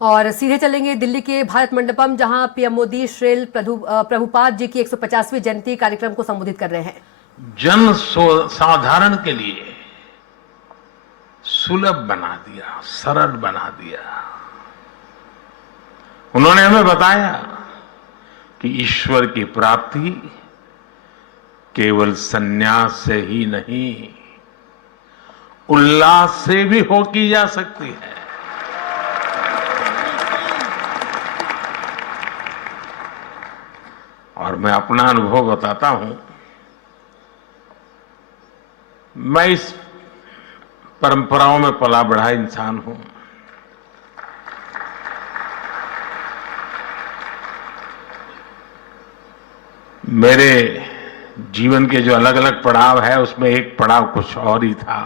और सीधे चलेंगे दिल्ली के भारत मंडपम, जहां पीएम मोदी श्रील प्रभुपाद जी की 150वीं जयंती कार्यक्रम को संबोधित कर रहे हैं। साधारण के लिए सुलभ बना दिया, सरल बना दिया। उन्होंने हमें बताया कि ईश्वर की प्राप्ति केवल संन्यास से ही नहीं, उल्लास से भी हो की जा सकती है। और मैं अपना अनुभव बताता हूं। मैं इस परंपराओं में पला बढ़ा इंसान हूं। मेरे जीवन के जो अलग अलग पड़ाव है, उसमें एक पड़ाव कुछ और ही था।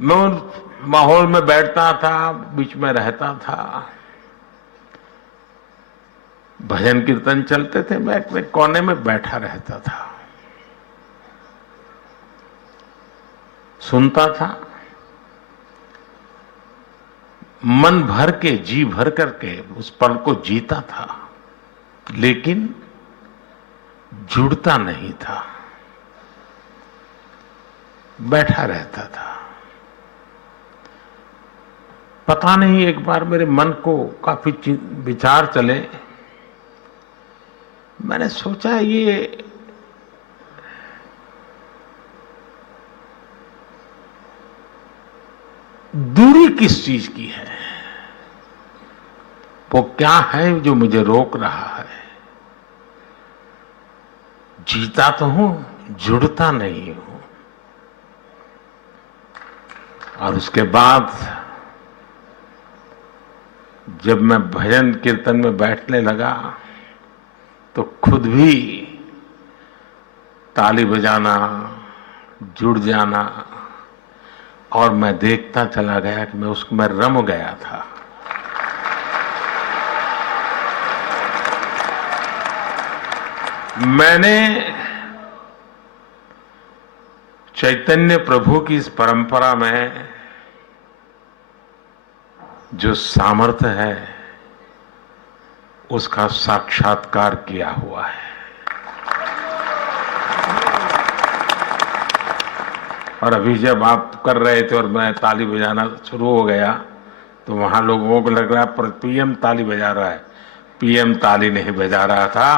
मैं उन माहौल में बैठता था, बीच में रहता था, भजन कीर्तन चलते थे, मैं अपने कोने में बैठा रहता था, सुनता था, मन भर के, जी भर करके उस पल को जीता था, लेकिन जुड़ता नहीं था, बैठा रहता था। पता नहीं, एक बार मेरे मन को काफी विचार चले। मैंने सोचा, ये दूरी किस चीज की है? वो क्या है जो मुझे रोक रहा है? जीता तो हूं, जुड़ता नहीं हूं। और उसके बाद जब मैं भजन कीर्तन में बैठने लगा तो खुद भी ताली बजाना, जुड़ जाना, और मैं देखता चला गया कि मैं उसमें रम गया था। मैंने चैतन्य प्रभु की इस परंपरा में जो सामर्थ्य है, उसका साक्षात्कार किया हुआ है। और अभी जब आप कर रहे थे और मैं ताली बजाना शुरू हो गया, तो वहां लोगों को लग रहा है पीएम ताली बजा रहा है। पीएम ताली नहीं बजा रहा था,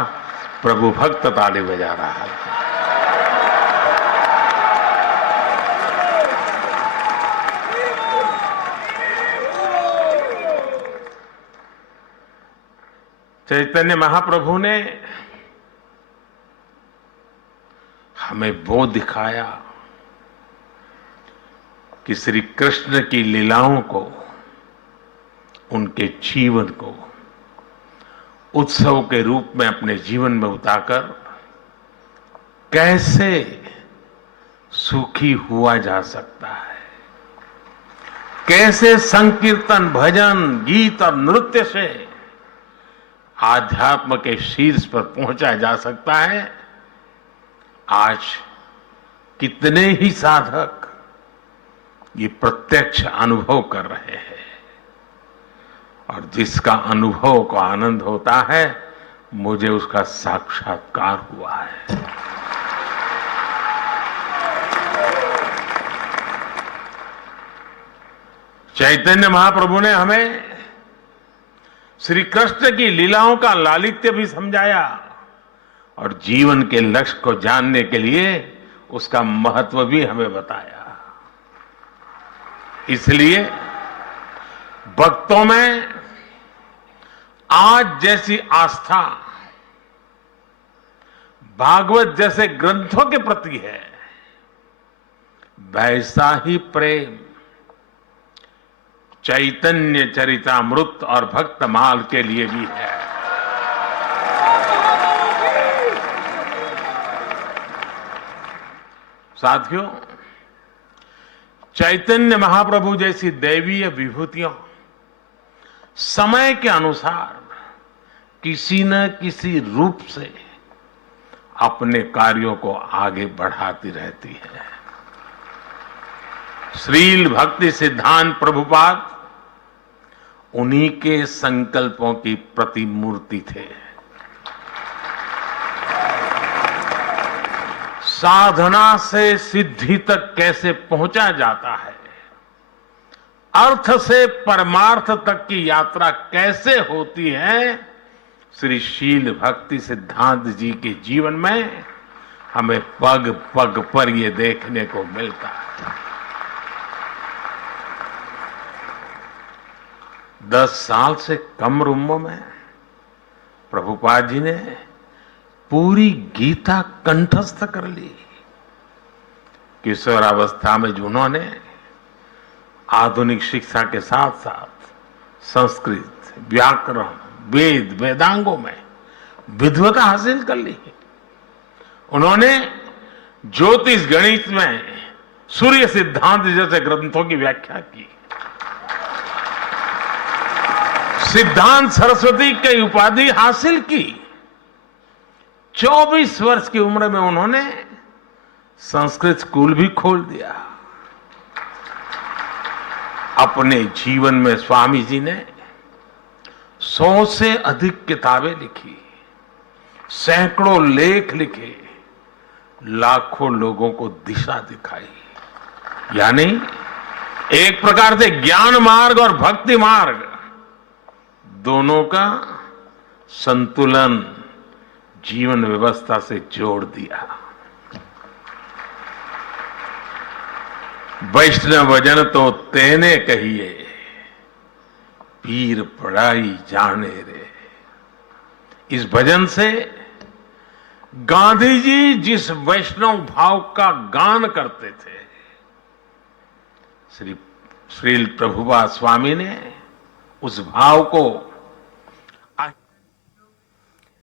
प्रभु भक्त ताली बजा रहा था। चैतन्य महाप्रभु ने हमें वो दिखाया कि श्री कृष्ण की लीलाओं को, उनके जीवन को उत्सव के रूप में अपने जीवन में उतारकर कैसे सुखी हुआ जा सकता है, कैसे संकीर्तन, भजन, गीत और नृत्य से आध्यात्म के शीर्ष पर पहुंचा जा सकता है। आज कितने ही साधक ये प्रत्यक्ष अनुभव कर रहे हैं, और जिसका अनुभव को आनंद होता है, मुझे उसका साक्षात्कार हुआ है। चैतन्य महाप्रभु ने हमें श्री कृष्ण की लीलाओं का लालित्य भी समझाया, और जीवन के लक्ष्य को जानने के लिए उसका महत्व भी हमें बताया। इसलिए भक्तों में आज जैसी आस्था भागवत जैसे ग्रंथों के प्रति है, वैसा ही प्रेम चैतन्य चरितामृत और भक्तमाल के लिए भी है। साथियों, चैतन्य महाप्रभु जैसी दैवीय विभूतियां समय के अनुसार किसी न किसी रूप से अपने कार्यों को आगे बढ़ाती रहती है। श्रील भक्ति सिद्धांत प्रभुपाद उन्हीं के संकल्पों की प्रतिमूर्ति थे। साधना से सिद्धि तक कैसे पहुंचा जाता है, अर्थ से परमार्थ तक की यात्रा कैसे होती है, श्री शील भक्ति सिद्धांत जी के जीवन में हमें पग पग पर ये देखने को मिलता है। 10 साल से कम उम्र में प्रभुपाद जी ने पूरी गीता कंठस्थ कर ली। किशोरावस्था में जिन्होंने आधुनिक शिक्षा के साथ साथ संस्कृत, व्याकरण, वेद, वेदांगों में विद्वता हासिल कर ली। उन्होंने ज्योतिष गणित में सूर्य सिद्धांत जैसे ग्रंथों की व्याख्या की। सिद्धांत सरस्वती की उपाधि हासिल की। 24 वर्ष की उम्र में उन्होंने संस्कृत स्कूल भी खोल दिया। अपने जीवन में स्वामी जी ने 100 से अधिक किताबें लिखी, सैकड़ों लेख लिखे, लाखों लोगों को दिशा दिखाई। यानी एक प्रकार से ज्ञान मार्ग और भक्ति मार्ग दोनों का संतुलन जीवन व्यवस्था से जोड़ दिया। वैष्णव जन तो तेने कहिए, पीर पढ़ाई जाने रे। इस भजन से गांधी जी जिस वैष्णव भाव का गान करते थे, श्री प्रभुपाद स्वामी ने उस भाव को